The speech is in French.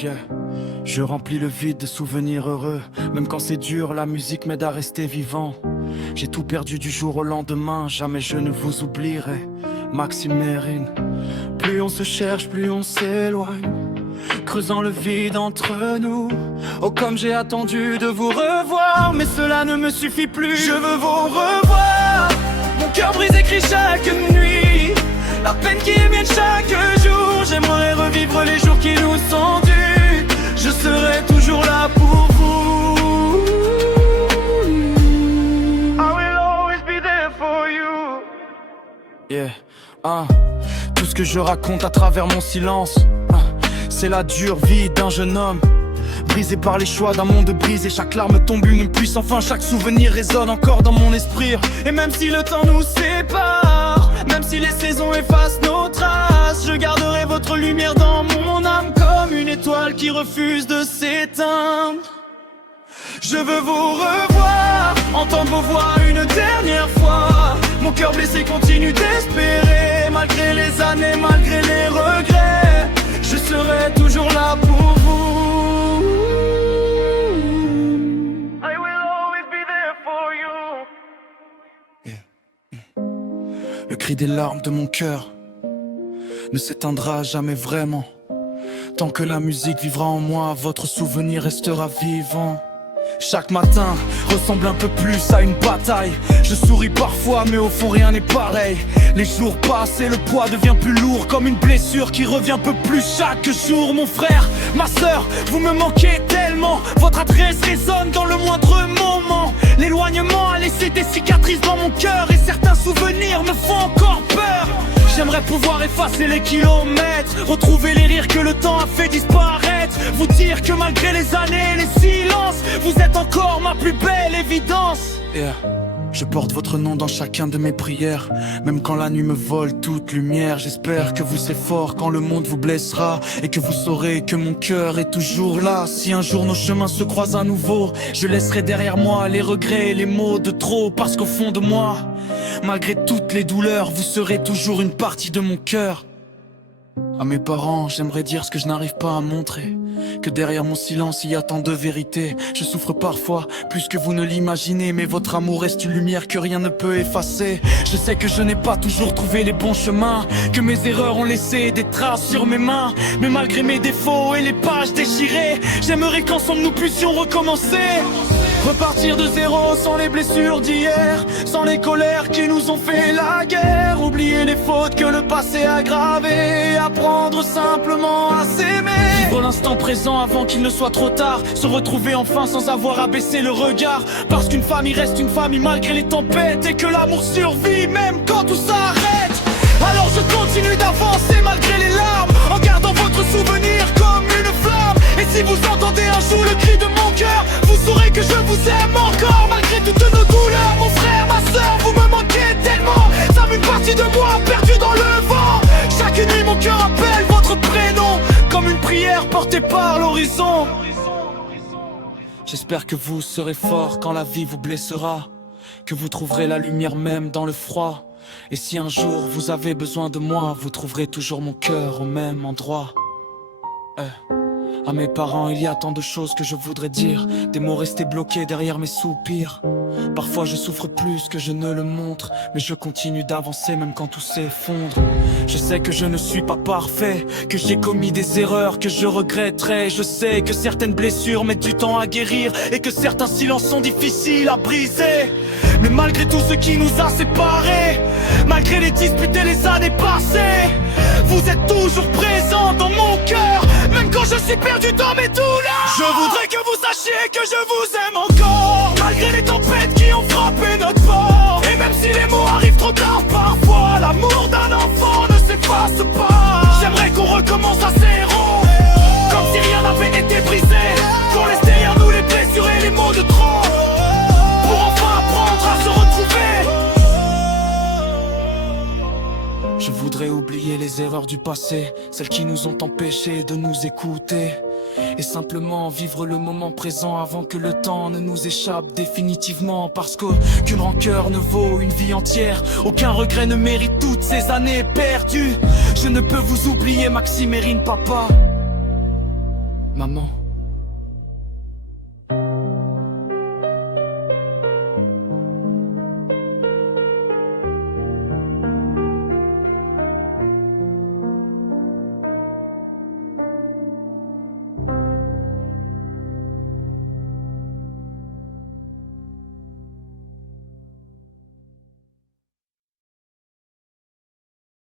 Yeah. Je remplis le vide de souvenirs heureux. Même quand c'est dur, la musique m'aide à rester vivant. J'ai tout perdu du jour au lendemain, jamais je ne vous oublierai. Maxime Mérine. Plus on se cherche, plus on s'éloigne, creusant le vide entre nous. Oh comme j'ai attendu de vous revoir, mais cela ne me suffit plus. Je veux vous revoir. Mon cœur brise écrit chaque nuit, la peine qui est mienne chaque jour. J'aimerais revivre les jours qui nous sont dus. Je serai toujours là pour vous. I will always be there for you. Yeah, tout ce que je raconte à travers mon silence, c'est la dure vie d'un jeune homme, brisé par les choix d'un monde brisé. Chaque larme tombe une pluie sans fin, chaque souvenir résonne encore dans mon esprit. Et même si le temps nous sépare, même si les saisons effacent nos traces, je garderai votre lumière dans mon âme comme une étoile qui refuse de s'éteindre. Je veux vous revoir, entendre vos voix une dernière fois. Mon cœur blessé continue d'espérer, malgré les années, malgré les regrets. Je serai toujours là pour vous. I will always be there for you. Le cri des larmes de mon cœur ne s'éteindra jamais vraiment. Tant que la musique vivra en moi, votre souvenir restera vivant. Chaque matin ressemble un peu plus à une bataille. Je souris parfois mais au fond rien n'est pareil. Les jours passent et le poids devient plus lourd, comme une blessure qui revient un peu plus chaque jour. Mon frère, ma sœur, vous me manquez tellement. Votre adresse résonne dans le moindre moment. L'éloignement a laissé des cicatrices dans mon cœur, et certains souvenirs me font encore peur. J'aimerais pouvoir effacer les kilomètres, retrouver les rires que le temps a fait disparaître. Vous dire que malgré les années et les silences, vous êtes encore ma plus belle évidence. Yeah. Je porte votre nom dans chacun de mes prières, même quand la nuit me vole toute lumière. J'espère que vous serez fort quand le monde vous blessera, et que vous saurez que mon cœur est toujours là. Si un jour nos chemins se croisent à nouveau, je laisserai derrière moi les regrets et les mots de trop. Parce qu'au fond de moi, malgré toutes les douleurs, vous serez toujours une partie de mon cœur. À mes parents, j'aimerais dire ce que je n'arrive pas à montrer, que derrière mon silence il y a tant de vérité. Je souffre parfois, plus que vous ne l'imaginez, mais votre amour reste une lumière que rien ne peut effacer. Je sais que je n'ai pas toujours trouvé les bons chemins, que mes erreurs ont laissé des traces sur mes mains. Mais malgré mes défauts et les pages déchirées, j'aimerais qu'ensemble nous puissions recommencer. Repartir de zéro sans les blessures d'hier, sans les colères qui nous ont fait la guerre. Oublier les fautes que le passé a gravées, apprendre simplement à s'aimer. Vivre l'instant présent avant qu'il ne soit trop tard, se retrouver enfin sans avoir à baisser le regard. Parce qu'une famille reste une famille malgré les tempêtes, et que l'amour survit même quand tout s'arrête. Alors je continue d'avancer malgré les larmes, en gardant votre souvenir comme une flamme. Et si vous entendez un jour le cri de mon cœur, vous saurez que je vous aime encore. Malgré toutes nos douleurs, mon frère, ma soeur, vous me manquez tellement. Comme une partie de moi perdue dans le vent. Chaque nuit mon cœur appelle votre prénom, comme une prière portée par l'horizon. J'espère que vous serez fort quand la vie vous blessera, que vous trouverez la lumière même dans le froid. Et si un jour vous avez besoin de moi, vous trouverez toujours mon cœur au même endroit. À mes parents, il y a tant de choses que je voudrais dire, des mots restés bloqués derrière mes soupirs. Parfois je souffre plus que je ne le montre, mais je continue d'avancer même quand tout s'effondre. Je sais que je ne suis pas parfait, que j'ai commis des erreurs que je regretterai. Je sais que certaines blessures mettent du temps à guérir, et que certains silences sont difficiles à briser. Mais malgré tout ce qui nous a séparés, malgré les disputes et les années passées, vous êtes toujours présent dans mon cœur, même quand je suis perdu dans mes douleurs. Je voudrais que vous sachiez que je vous aime encore, malgré les tempêtes qui ont frappé notre port. Et même si les mots arrivent trop tard parfois, l'amour d'un enfant ne s'efface pas. J'aimerais qu'on recommence à zéro, comme si rien n'avait été brisé, qu'on laisse derrière nous les blessures et les mots de trop, pour enfin apprendre à se retrouver. Je voudrais oublier les erreurs du passé, celles qui nous ont empêchés de nous écouter, et simplement vivre le moment présent avant que le temps ne nous échappe définitivement. Parce qu'aucune rancœur ne vaut une vie entière, aucun regret ne mérite toutes ces années perdues. Je ne peux vous oublier, Maxime Mérine, papa. Maman,